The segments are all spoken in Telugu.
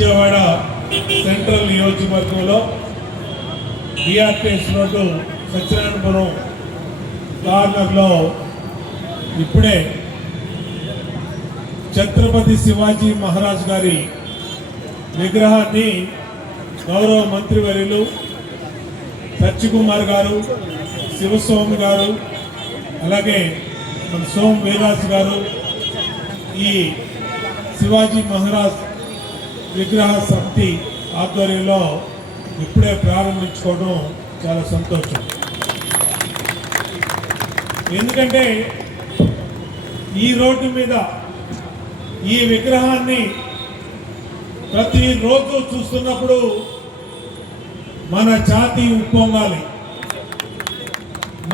విజయవాడ సెంట్రల్ నియోజకవర్గంలో బిఆర్టీఎస్ రోడ్డు సత్యనారాయణపురం కార్నర్లో ఇప్పుడే ఛత్రపతి శివాజీ మహారాజ్ గారి విగ్రహాన్ని గౌరవ మంత్రివర్యులు సత్యకుమార్ గారు, శివస్వామి గారు, అలాగే మన సోమ్ వీర్రాజు గారు ఈ శివాజీ మహారాజ్ విగ్రహ సమితి ఆధ్వర్యంలో ఇప్పుడే ప్రారంభించుకోవడం చాలా సంతోషం. ఎందుకంటే ఈ రోడ్డు మీద ఈ విగ్రహాన్ని ప్రతిరోజు చూస్తున్నప్పుడు మన జాతి ఉప్పొంగాలి,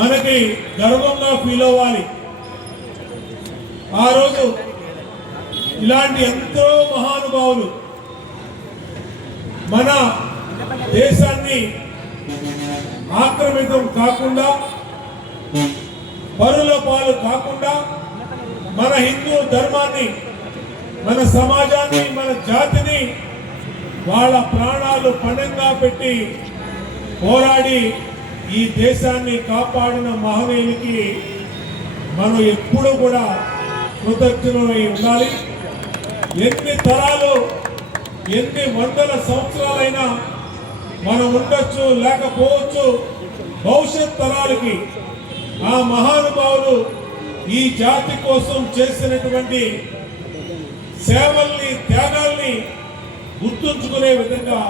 మనకి గర్వంగా ఫీల్ అవ్వాలి. ఆ రోజు ఇలాంటి ఎంతో మహానుభావులు మన దేశాన్ని ఆక్రమితం కాకుండా, పరుల పాలు కాకుండా మన హిందూ ధర్మాన్ని, మన సమాజాన్ని, మన జాతిని వాళ్ళ ప్రాణాలు పణంగా పెట్టి పోరాడి ఈ దేశాన్ని కాపాడిన మహనీయులకి మనం ఎప్పుడూ కూడా కృతజ్ఞులై ఉండాలి. ఎన్ని తరాలు, ఎన్ని వందల సంవత్సరాలైనా మనం ఉండొచ్చు, లేకపోవచ్చు, భవిష్యత్ తరాలకి ఆ మహానుభావులు ఈ జాతి కోసం చేసినటువంటి సేవల్ని, త్యాగాల్ని గుర్తుంచుకునే విధంగా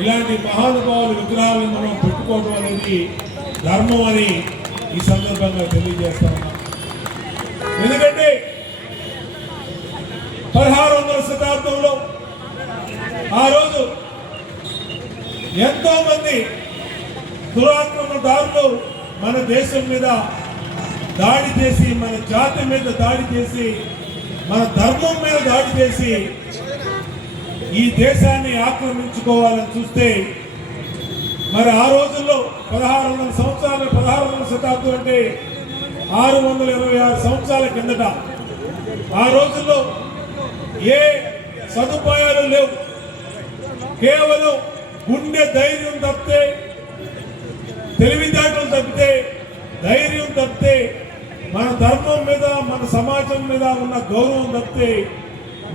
ఇలాంటి మహానుభావుల విగ్రహాలను మనం పెట్టుకోవడం అనేది ధర్మం అని ఈ సందర్భంగా తెలియజేస్తా ఉన్నాం. ఎందుకంటే 1600వ శతాబ్దంలో ఆ రోజు ఎంతో మంది దురాక్రమణదారులు మన దేశం మీద దాడి చేసి, మన జాతి మీద దాడి చేసి, మన ధర్మం మీద దాడి చేసి ఈ దేశాన్ని ఆక్రమించుకోవాలని చూస్తే, మరి ఆ రోజుల్లో 1600 సంవత్సరాలు, 16వ శతాబ్దం అంటే 626 సంవత్సరాల కిందట ఆ రోజుల్లో ఏ సదుపాయాలు లేవు. కేవలం గుండె ధైర్యం తప్పితే, తెలివితేటలు తప్పితే, ధైర్యం తప్పితే, మన ధర్మం మీద, మన సమాజం మీద ఉన్న గౌరవం తప్పితే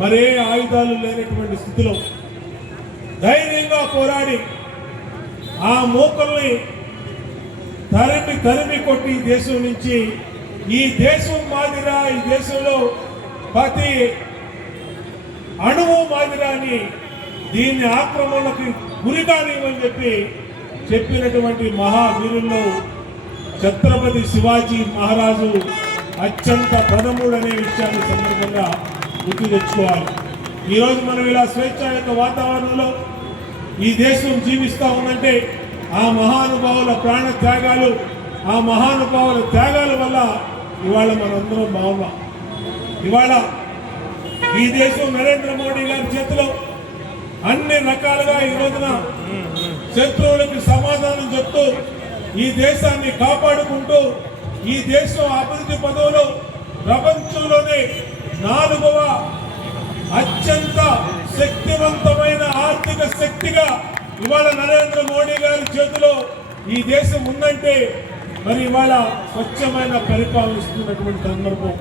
మరే ఆయుధాలు లేనటువంటి స్థితిలో ధైర్యంగా పోరాడి ఆ మూకల్ని తరిమి కొట్టి ఈ దేశం నుంచి, ఈ దేశం మాదిరా, ఈ దేశంలో ప్రతి అణువు మాదిరా అని దీన్ని ఆక్రమణకి గురికానివ్వని చెప్పినటువంటి మహావీరుల్లో ఛత్రపతి శివాజీ మహారాజు అత్యంత ప్రథముడు అనే విషయాన్ని సందర్భంగా గుర్తు తెచ్చుకోవాలి. ఈరోజు మనం ఇలా స్వేచ్ఛాయుత వాతావరణంలో ఈ దేశం జీవిస్తూ ఉందంటే ఆ మహానుభావుల ప్రాణ త్యాగాలు, ఆ మహానుభావుల త్యాగాల వల్ల ఇవాళ మనందరం బాగున్నాం. ఇవాళ ఈ దేశం నరేంద్ర మోడీ గారి చేతిలో అన్ని రకాలుగా ఈ రోజున శత్రువులకి సమాధానం చెప్తూ ఈ దేశాన్ని కాపాడుకుంటూ ఈ దేశం అభివృద్ధి పదవులో ప్రపంచంలోనే 4వ అత్యంత శక్తివంతమైన ఆర్థిక శక్తిగా ఇవాళ నరేంద్ర మోడీ గారి చేతిలో ఈ దేశం ఉందంటే మరి ఇవాళ స్వచ్ఛమైన పరిపాలన ఇస్తున్నటువంటి సందర్భం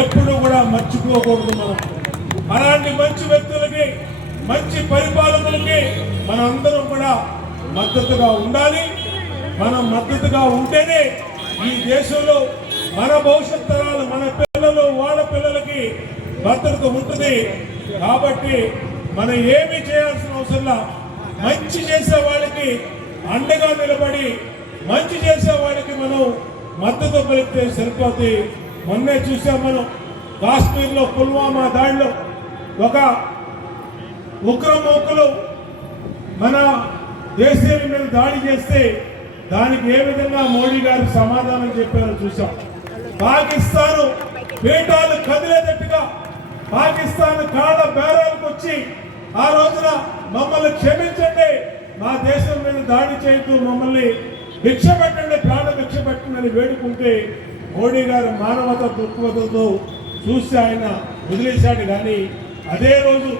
ఎప్పుడు కూడా మర్చిపోకూడదు. మనం అలాంటి మంచి వ్యక్తులకి, మంచి పరిపాలకులకి మనం అందరం కూడా మద్దతుగా ఉండాలి. మనం మద్దతుగా ఉంటేనే ఈ దేశంలో మన భవిష్యత్ తరాలు, మన పిల్లలు, వాళ్ళ పిల్లలకి భద్రత ఉంటుంది. కాబట్టి మనం ఏమీ చేయాల్సిన అవసరంలా మంచి చేసే వాళ్ళకి అండగా నిలబడి, మంచి చేసే వాళ్ళకి మనం మద్దతు పలికితే సరిపోతుంది. మొన్నే చూసాం మనం కాశ్మీర్లో పుల్వామా దాడిలో ఒక ఉగ్రమూకలు మన దేశీయుల మీద దాడి చేస్తే దానికి ఏ విధంగా మోడీ గారు సమాధానం చెప్పారో చూసాం. పాకిస్తాన్ పీఠాలు కదిలేటట్టుగా పాకిస్తాన్ కాళ్ళ బేరాలకు వచ్చి ఆ రోజున మమ్మల్ని క్షమించండి, మా దేశం మీద దాడి చేయొద్దు, మమ్మల్ని భిక్ష పెట్టండి, ప్రాణ భిక్ష పెట్టండి అని వేడుకుంటే మోడీ గారు మానవత దృక్పథంతో చూసి ఆయన వదిలేశాడు. కానీ అదే రోజు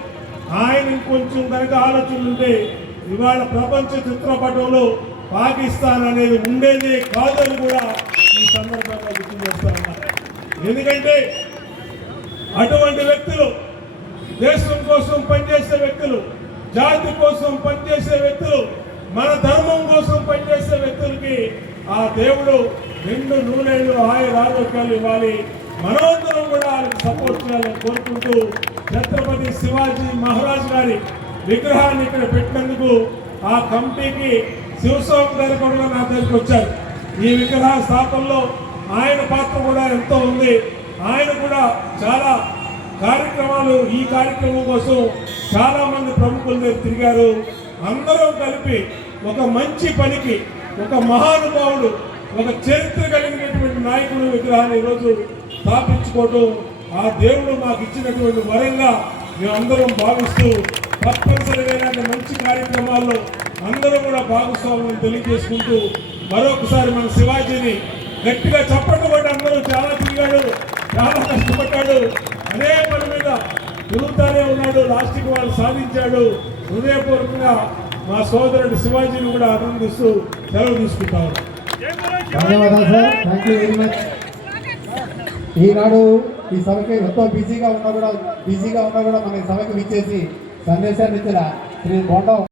ఆయన ఇంకొంచెం కనుక ఆలోచనలు ఉంటే ఇవాళ ప్రపంచ చిత్రపటంలో పాకిస్తాన్ అనేది ఉండేదే కాదని కూడా ఈ సందర్భంగా గుర్తు చేస్తా ఉన్నా. ఎందుకంటే అటువంటి వ్యక్తులు, దేశం కోసం పనిచేసే వ్యక్తులు, జాతి కోసం పనిచేసే వ్యక్తులు, మన ధర్మం కోసం పనిచేసే వ్యక్తులకి ఆ దేవుడు నిండు నూనెళ్ళు ఆరోగ్యాలు ఇవ్వాలి. మనమందరం కూడా వాళ్ళకి సపోర్ట్ చేయాలని కోరుకుంటూ ఛత్రపతి శివాజీ మహారాజ్ గారి విగ్రహాన్ని ఇక్కడ పెట్టినందుకు ఆ కమిటీకి శివస్వామి గారు కూడా నా దగ్గరికి వచ్చారు. ఈ విగ్రహ స్థాపనలో ఆయన పాత్ర కూడా ఎంతో ఉంది. ఆయన కూడా చాలా కార్యక్రమాలు, ఈ కార్యక్రమం కోసం చాలా మంది ప్రముఖుల దగ్గర తిరిగారు. అందరూ కలిపి ఒక మంచి పనికి, ఒక మహానుభావుడు, ఒక చరిత్ర కలిగినటువంటి నాయకుడు విగ్రహాన్ని ఈరోజు స్థాపించుకోవడం ఆ దేవుడు మాకు ఇచ్చినటువంటి వరంగా మేమందరం భావిస్తూ తప్పనిసరిగా ఇలాంటి మంచి కార్యక్రమాల్లో అందరూ కూడా భాగస్వామ్యం తెలియజేసుకుంటూ మరొకసారి మన శివాజీని గట్టిగా చప్పట్లు కొట్టి అందరూ చాలా తిరిగాడు, చాలా కష్టపడ్డాడు, అదే పని మీద తిరుగుతానే ఉన్నాడు. లాస్ట్కి వాళ్ళు సాధించాడు. హృదయపూర్వకంగా మా సోదరుడు శివాజీని కూడా అభినందిస్తూ సెలవు తీసుకుంటాను. ధన్యవాదాలు sir, thank you very much. ఈనాడు ఈ సభకి ఎంతో బిజీగా ఉన్నా కూడా మన సభకి విచ్చేసి సందేశాన్ని ఇచ్చిన శ్రీ బొండం